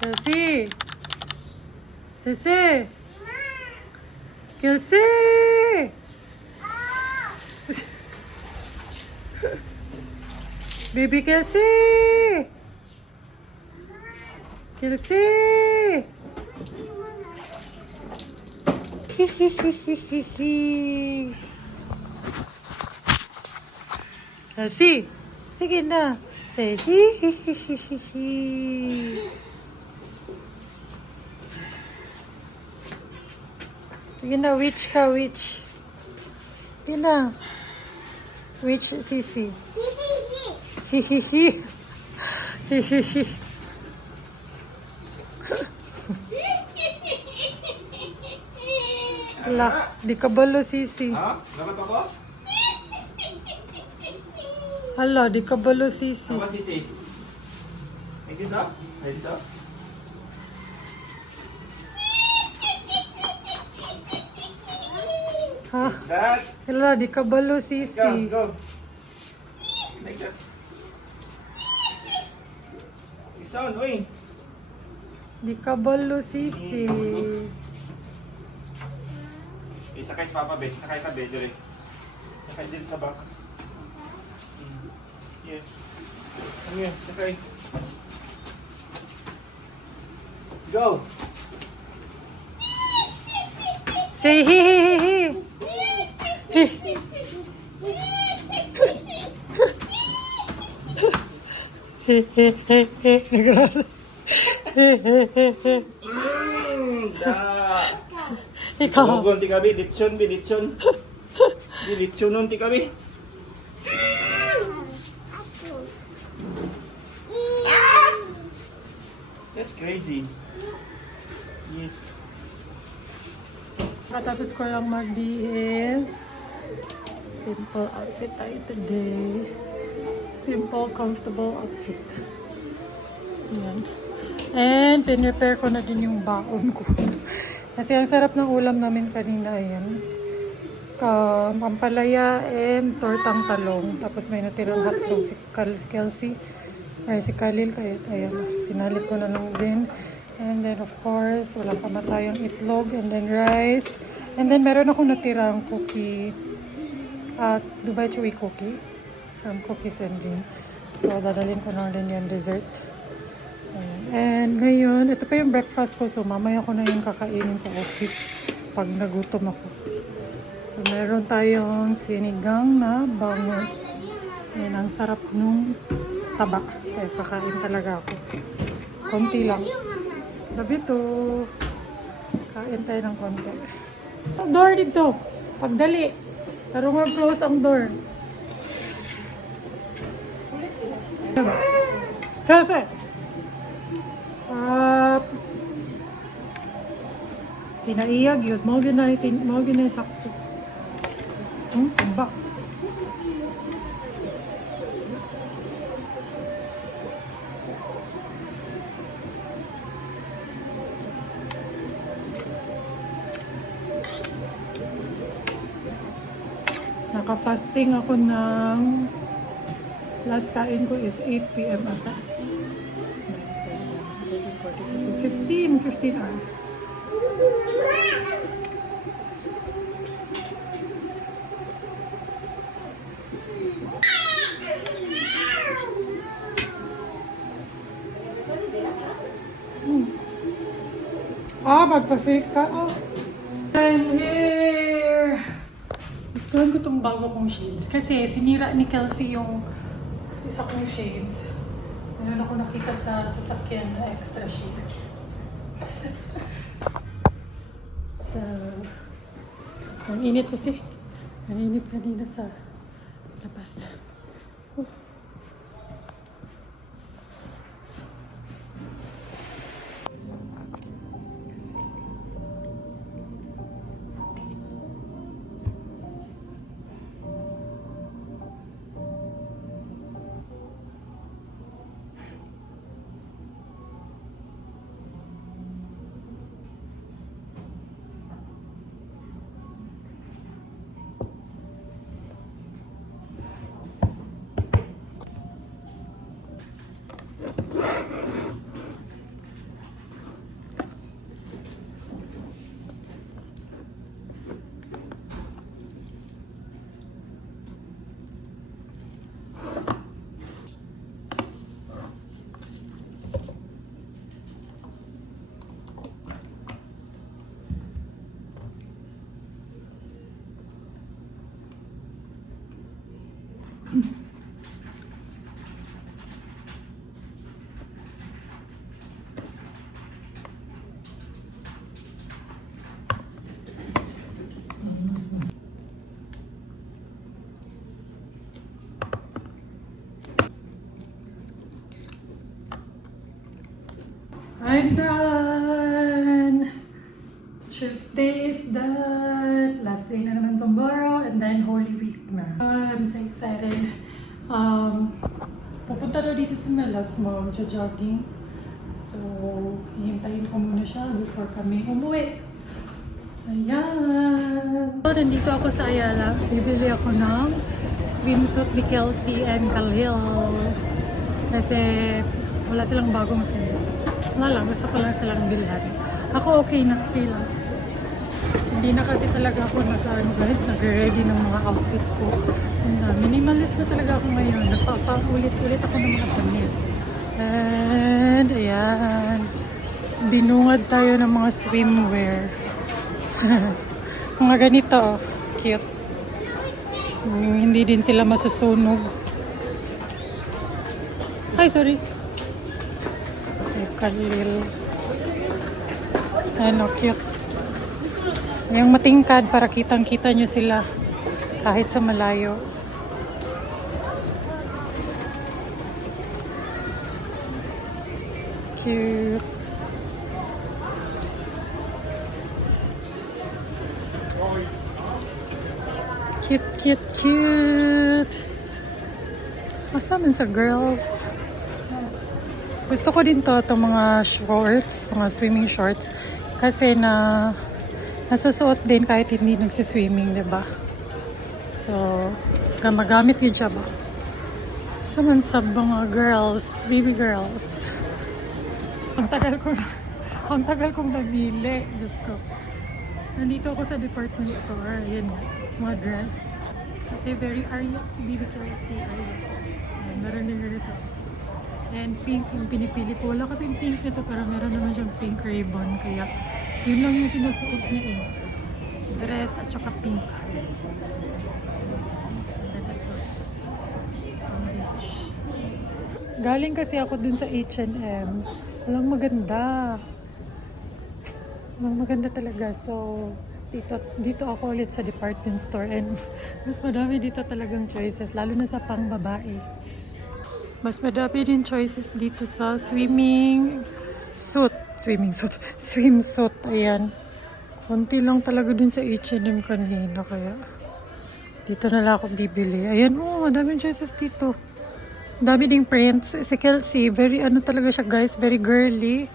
Kelsey! Sisi! Kelsey! Baby Kelsey! Kelsey! Kelsey! Sige na! Say hihihihihi. Sige na, witch ka, witch. Sige na. Witch, Sisi. Hihihi. Hihihi. Ala, di ka balo, Sisi. Ha? Dapat ako? Hala, di ka balo, Sisi. Apa sisi? Ini sah? Ini sah? Ha? Dad, Hala, di ka balo, go, Sisi. go. Like that. Isan, uy. Di ka balo, Sisi. Sakay sa Papa Bed. Sakay sa bed, dire. Sakay din sa back. Yes. Ano yan? Sakay. Go! Say hihihihi. Nagrasa. Da! Ikaw. Gogon ti kami, litson, bilitson. Bilitsonon ti kami. That's crazy. Yes. Katapos ko lang mag-DS. Simple outfit tayo today. Simple, comfortable outfit. Yan. And, pinrepair ko na din yung baon ko. Kasi ang sarap ng ulam namin kanina, ayan. Pampalaya and tortang talong. Tapos may natirang hotdog si Kelsey. Ay, si Khalil. Kaya, ayan, sinalip ko na lang din. And then, of course, walang kamatayang itlog. And then, rice. And then, meron akong natirang cookie. Dubai Chewy cookie. From Cookies and Bean. So, dadalhin ko na din yung dessert. Ayan. And ngayon, ito pa yung breakfast ko. So, mamaya ko na yung kakainin sa office pag nagutom ako. So, meron tayong sinigang na bangus. Ayan, ang sarap nung taba. Kaya kakain talaga ako. Konti lang. Sabi to, kain tayo ng konti. Ang door dito. Pagdali. Pero mag-close ang door. Kasi, pinaiyag yun. Mau ginay sakto. Ba? Naka-fasting ako ng last kain ko is 8 p.m. ata. 15 hours. Magpa-fake ka. I'm here! Gustuhan ko itong bago kong shades. Kasi sinira ni Kelsey yung isa kong shades. Meron ako nakita sa sasakyan na extra shades. So, ang init kasi. Ang init kanina sa labas. I'm done! Tuesday is done. Last day na naman tomorrow and then Holy Week na. I'm so excited. Pupunta daw dito sa Melabs, mag-jogging. So, hihintayin ko muna siya before kami umuwi. So, yan. So, nandito ako sa Ayala. Bibili ako ng swimsuit ni Kelsey and Khalil. Kasi wala silang bagong swimsuit. Wala lang, gusto ko lang silang bilhan. Ako okay na, okay lang. Hindi na kasi talaga ako nag-ready ng mga outfit ko. Minimalist na talaga ako ngayon. Nagpapaulit-ulit ako ng mga damit. And, ayan. Binungad tayo ng mga swimwear. Mga ganito. Cute. Hindi din sila masusunog. Ay, sorry. Ay, Khalil. Ano, cute. Yung matingkad para kitang-kita nyo sila kahit sa malayo. Cute. Cute, cute, cute. Masaman sa girls. Gusto ko din itong mga shorts, mga swimming shorts. Kasi nasusuot din kahit hindi nagsiswimming, diba? So, gamagamit yun siya ba? Saman sa mga girls, baby girls. Ang tagal kong nabili. Diyos ko. Nandito ako sa department store. Ayan nga, mga dress. Kasi very Ariat si baby Kelsey. Ayan, meron din ganito. And pink yung pinipili ko. Wala kasing pink nito pero meron naman siyang pink ribbon. Kaya yun lang yung sinusuot niya eh. Dress at saka pink. Galing kasi ako dun sa H&M. Walang maganda. Walang maganda talaga. So, dito ako ulit sa department store. And mas madami dito talagang choices. Lalo na sa pang babae. Mas madami din choices dito sa swimsuit. Ayan. Konti lang talaga dun sa H&M kanina. Kaya dito na lang ako bibili. Ayan, madaming choices dito. Dami ding prints. Si Kelsey, very ano talaga siya guys. Very girly.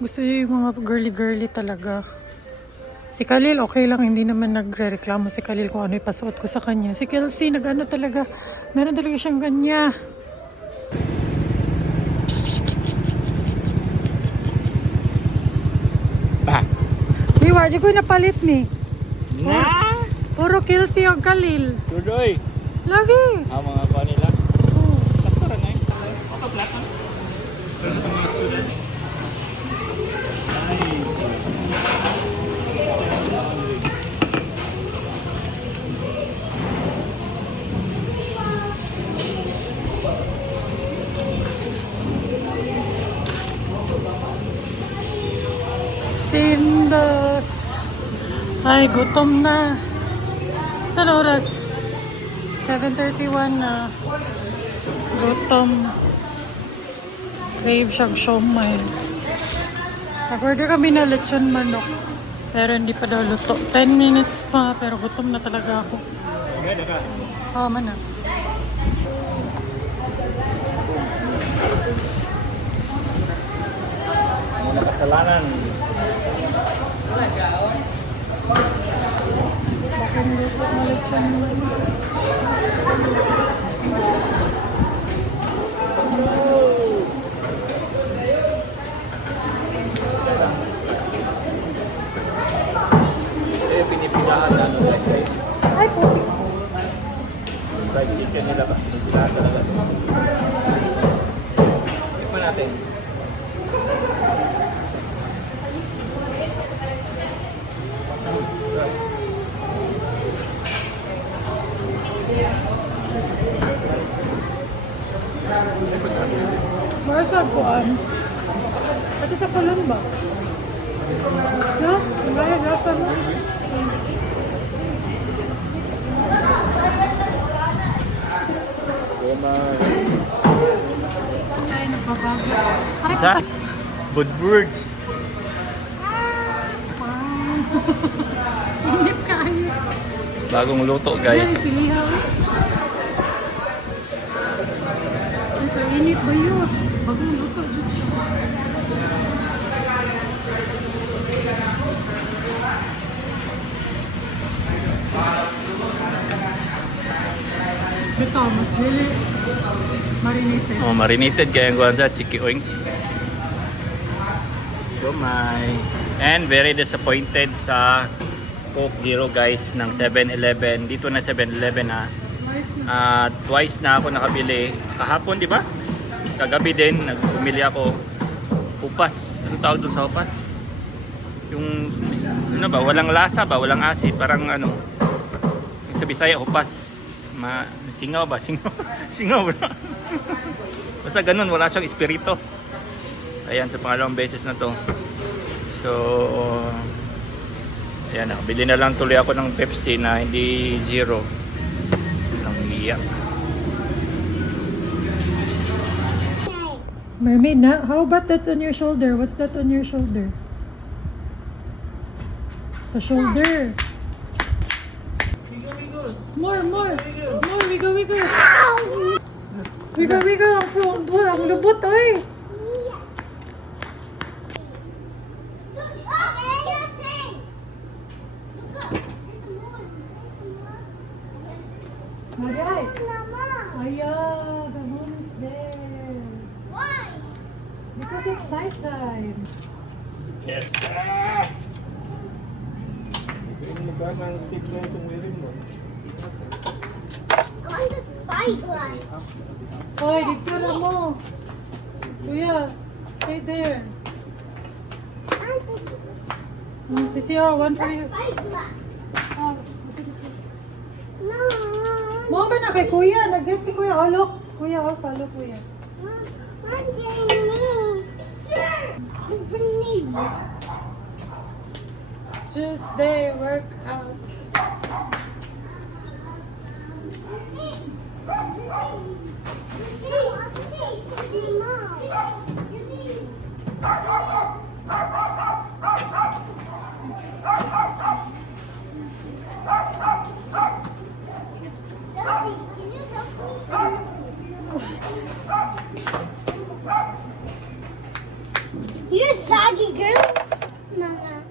Gusto niya yung mga girly-girly talaga. Si Khalil, okay lang. Hindi naman nagre-reklamo si Khalil kung ano yung pasuot ko sa kanya. Si Kelsey, nag-ano talaga. Meron talaga siyang kanya. Di ko napalit ni. Na? Puro Kelsey o Khalil. Sudoy. Lagi. Mga pa nila. Sakto rin eh. Ako flat na. Sindos. Ay, gutom na. Saan oras? 7:31 na. Gutom. Crave siyang siomay. Nag-order kami na lechon manok. Pero hindi pa daw luto. 10 minutes pa. Pero gutom na talaga ako. Man na. Muna kasalanan. Bakit luto na lechon manok? Pinipilahan na ano guys. Ay, puti. Fried chicken nila ba? Pinipilahan talaga. Tikman natin. Marasa buwan. Pati sa kulon ba? No? Gaya gasa mo? Isa? Budburds. Init kayo. Bagong luto Yan, guys. silihaw. Ay, kainit ba yun? Bagong luto, dyan siya. Ito, mas lili. Marinated. Oh, marinated kaya ang sa chiki oing. So and very disappointed sa Coke Zero guys ng 7-Eleven. Dito na 7-Eleven ha. Twice na ako nakabili. Kahapon, di ba? Kagabi din, nagpumili ako. Upas. Ano tawag doon sa upas? Yung, ano ba, walang lasa ba? Walang asid. Parang ano, sa Bisaya, upas. Singaw ba? Singaw? Singaw ba? Basta ganun, wala siyang espiritu. Ayan, sa pangalawang beses na to. So, ayan, bili na lang tuloy ako ng Pepsi na hindi zero. Ang iyak. Mermaid na? How about that's on your shoulder? What's that on your shoulder? Sa shoulder. More. Wiggle. Wiggle. Ang lubot, oy. Maray. Ayan, the moon is there. Why? Because it's nighttime. Yes! I want the spyglass. Oy, dito na mo. Kuya, stay there. I want the Sisiyo, one for you. spyglass. Ah, No. Mo ba na kay Kuya? Nag-get si Kuya. Oh, look. Kuya, oh, follow Kuya. I'm getting me. Sure. I'm bringing me. Tuesday workout. Elsie, can you help me? You're a soggy girl. Mama.